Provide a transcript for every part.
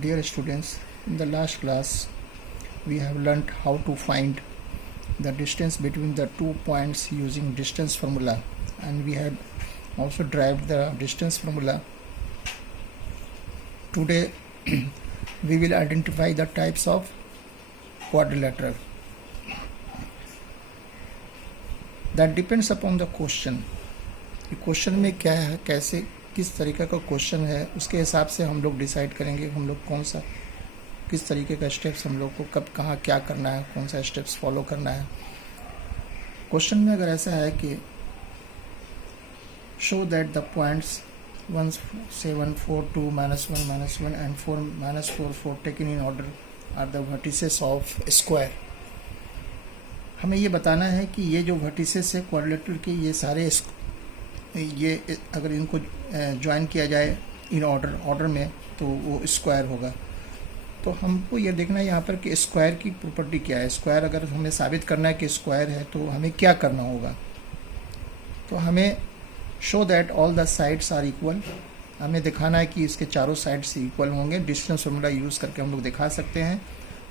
Dear students, in the last class we have learnt how to find the distance between the 2 points using distance formula, and we have also derived the distance formula. Today we will identify the types of quadrilateral. That depends upon the question. Question में क्या है, कैसे किस तरीके का question है, उसके हिसाब से हम लोग डिसाइड करेंगे हम लोग कौन सा किस तरीके का स्टेप्स हम लोग को कब कहाँ क्या करना है, कौन सा स्टेप्स फॉलो करना है. क्वेश्चन में अगर ऐसा है कि show that the points 1 7 4 2 -1 -1 and 4 -4 4 taken in order are the vertices of square. हमें ये बताना है कि ये जो वर्टिसेस है क्वाड्रिलेटरल के, ये सारे ये अगर इनको ज्वाइन किया जाए इन ऑर्डर में तो वो स्क्वायर होगा. तो हमको ये देखना है यहाँ पर कि स्क्वायर की प्रॉपर्टी क्या है. स्क्वायर अगर हमें साबित करना है कि स्क्वायर है तो हमें क्या करना होगा. तो हमें show that all the sides are equal. हमें दिखाना है कि इसके चारों साइड्स इक्वल होंगे. डिस्टेंस फॉर्मूला यूज़ करके हम लोग दिखा सकते हैं.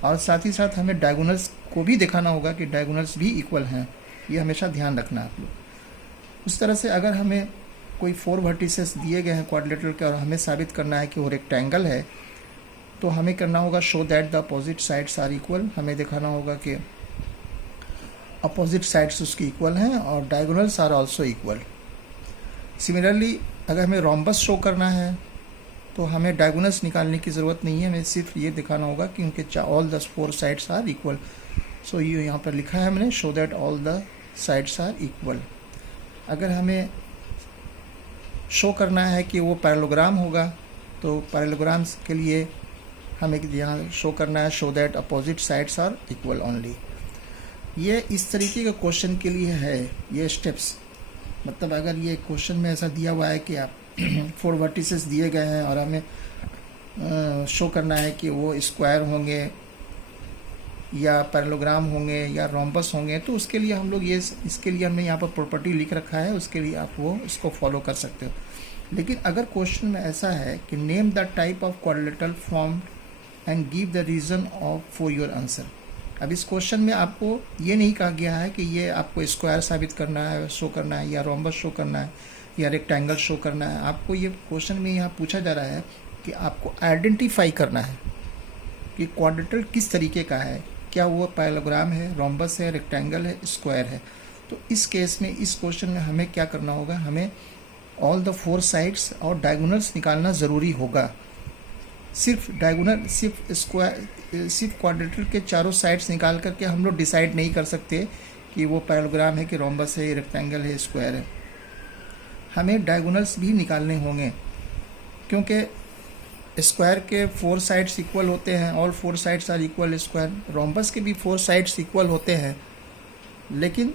और साथ ही साथ हमें डायगोनल्स को भी दिखाना होगा कि डायगोनल्स भी इक्वल हैं. ये हमेशा ध्यान रखना आप लोग. उस तरह से अगर हमें कोई 4 वर्टिसेस दिए गए हैं क्वाड्रिलेटरल के और हमें साबित करना है कि वो रेक्टेंगल है, तो हमें करना होगा show that the opposite sides are equal. हमें दिखाना होगा कि अपोजिट साइड्स उसकी इक्वल हैं और diagonals are also equal. Similarly अगर हमें रोम्बस शो करना है तो हमें डायगोनल्स निकालने की ज़रूरत नहीं है. हमें सिर्फ ये दिखाना होगा कि उनके all the 4 sides are equal. So ये यहाँ पर लिखा है हमने show that all the sides are equal. अगर हमें शो करना है कि वो पैरेललोग्राम होगा तो पैरेललोग्राम्स के लिए हमें यहाँ शो करना है show that opposite sides are equal only. ये इस तरीके का क्वेश्चन के लिए है ये स्टेप्स. मतलब अगर ये क्वेश्चन में ऐसा दिया हुआ है कि आप 4 वर्टिसेस दिए गए हैं और हमें शो करना है कि वो स्क्वायर होंगे या पैरेललोग्राम होंगे या रोम्बस होंगे, तो उसके लिए हम लोग इसके लिए हमने यहाँ पर प्रॉपर्टी लिख रखा है. उसके लिए आप वो इसको फॉलो कर सकते हो. लेकिन अगर क्वेश्चन में ऐसा है कि name the type of quadrilateral form and give the reason of for your answer. अब इस क्वेश्चन में आपको ये नहीं कहा गया है कि ये आपको स्क्वायर साबित करना है, शो करना है, या रोम्बस शो करना है, या रेक्टेंगल शो करना है. आपको ये क्वेश्चन में यहाँ पूछा जा रहा है कि आपको आइडेंटिफाई करना है कि क्वाड्रिलेटरल किस तरीके का है. क्या वो पैरेललोग्राम है, रोम्बस है, रेक्टेंगल है, स्क्वायर है. तो इस केस में इस क्वेश्चन में हमें क्या करना होगा, हमें ऑल द 4 साइड्स और डायगोनल्स निकालना ज़रूरी होगा. सिर्फ डायगोनल सिर्फ क्वाड्रिलेटरल के चारों साइड्स निकाल करके हम लोग डिसाइड नहीं कर सकते कि वो पैरेललोग्राम है कि रोम्बस है, रेक्टेंगल है, स्क्वायर है. हमें डायगोनल्स भी निकालने होंगे क्योंकि स्क्वायर के 4 साइड्स इक्वल होते हैं. All 4 sides are equal square. Rhombus के भी 4 साइड्स इक्वल होते हैं. लेकिन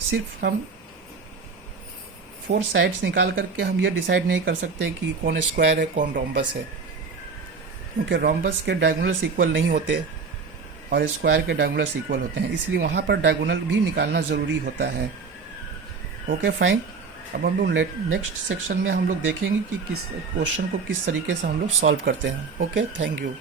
सिर्फ हम 4 साइड्स निकाल करके हम ये डिसाइड नहीं कर सकते कि कौन स्क्वायर है कौन रोम्बस है, क्योंकि रोम्बस के डायगोनल्स इक्वल नहीं होते और स्क्वायर के डायगोनल्स इक्वल होते हैं. इसलिए वहाँ पर डायगोनल भी निकालना ज़रूरी होता है. Okay fine. अब हम लोग नेक्स्ट सेक्शन में हम लोग देखेंगे कि किस क्वेश्चन को किस तरीके से हम लोग सॉल्व करते हैं. Okay, thank you.